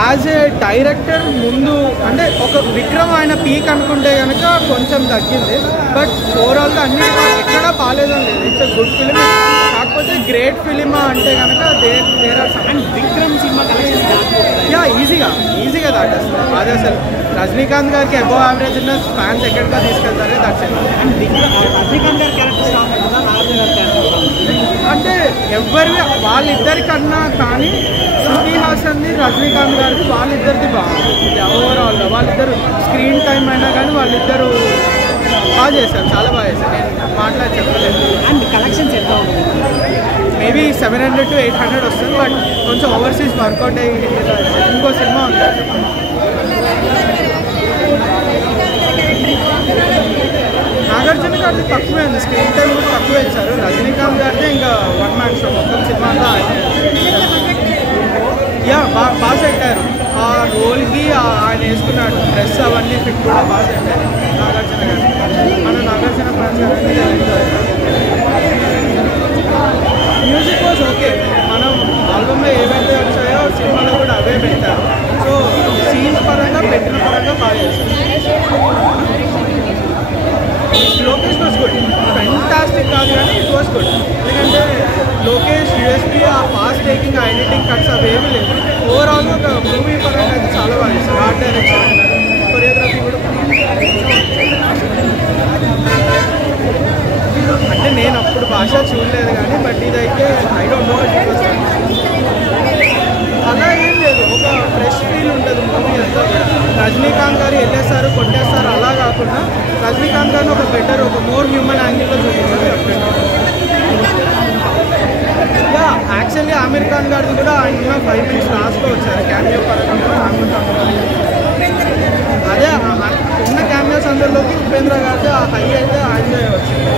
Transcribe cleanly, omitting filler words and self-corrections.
As a director ముందు అంటే ఒక విక్రమ్ ఆయన పీక్ అనుకుంటే కనుక కొంచెం తగ్గింది. బట్ ఓవరాల్గా అన్ని ఎక్కడా బాగాలేదని లేదు. It's good film. కాకపోతే గ్రేట్ ఫిలిమా అంటే కనుక there are some. And Vikram సినిమా కలెక్షన్ ఈజీగా దాటేస్తారు. అది అసలు రజనీకాంత్ గారికి అబోవ్ యావరేజ్ ఉన్న ఫ్యాన్స్ ఎక్కడికో తీసుకెళ్తారే దట్స్. అండ్ రజనీకాంత్ గారి క్యారెక్టర్ నాగార్జున గారి క్యారెక్టర్ అంటే ఎవరి వాళ్ళిద్దరికన్నా కానీ శృతి హాసన్ది రజనీకాంత్ గారిది వాళ్ళిద్దరిది బాగుంది. ఓవరాల్గా వాళ్ళిద్దరు స్క్రీన్ టైం అయినా కానీ వాళ్ళిద్దరు బాగా చేశారు, చాలా బాగా చేశారు. నేను మాట్లాడి చెప్పలేదు. అండ్ కలెక్షన్స్ ఎంత ఉంటుంది? మేబీ 700 to 800 వస్తుంది. బట్ కొంచెం ఓవర్సీస్ వర్కౌట్ అయ్యి ఇంకో సినిమా ఉంది. నాగార్జున గారిది తక్కువే ఉంది, స్క్రీన్ టైం కూడా తక్కువ ఇచ్చారు. రజనీకాంత్ గారిదే ఇంకా వన్ మ్యాన్ షో మొత్తం సినిమా అంతా బాగా సెట్ అయ్యారు. ఆ రోల్కి ఆయన వేసుకున్న డ్రెస్ అవన్నీ ఫిట్ కూడా బాగా సెట్ అయ్యారు నాగార్జున గారు. మన Nagarjuna fans music was okay. మనం ఆల్బమ్లో ఏవైతే వచ్చాయో సినిమాలో కూడా అవే పెట్టారు. సో సీన్స్ పరంగా పెట్టిన పరంగా బాగా చేస్తారు. లోకేష్ వాజ్ గుడ్, ఫెంటాస్టిక్ కాదు కానీ ఇట్ వాజ్ గుడ్. ఎందుకంటే లోకేష్ యూఎస్పీ ఆ ఫాస్ట్ టేకింగ్ ఆ ఎడిటింగ్ కట్స్ అవి ఏమీ లేదు. ఓవరాల్గా ఒక మూవీ పరంగా అయితే చాలా బాగా చేస్తారు. ఆర్ట్ డైరెక్షన్ కొరియోగ్రఫీ కూడా. అంటే నేను అప్పుడు భాష చూడలేదు కానీ బట్ ఇదైతే ఐ డోంట్ నో అలా ఏం లేదు. ఒక ఫ్రెష్ ఫీల్ ఉంటుంది మూవీ అంతా కూడా. రజనీకాంత్ గారు వెళ్ళేస్తారు కొట్టేస్తారు అలా కాకుండా రజనీకాంత్ గారిని ఒక బెటర్ ఒక మోర్ హ్యూమన్ యాంగిల్లో చూపించారు. యాక్చువల్లీ ఆమిర్ ఖాన్ గారిది కూడా ఆయన 5 minutes లాస్ట్లో వచ్చారు క్యామియో పరంగా. అదే ఉన్న క్యామియోస్ అందరిలోకి ఉపేంద్ర గారిది ఆ హై అయితే ఆయన వచ్చింది.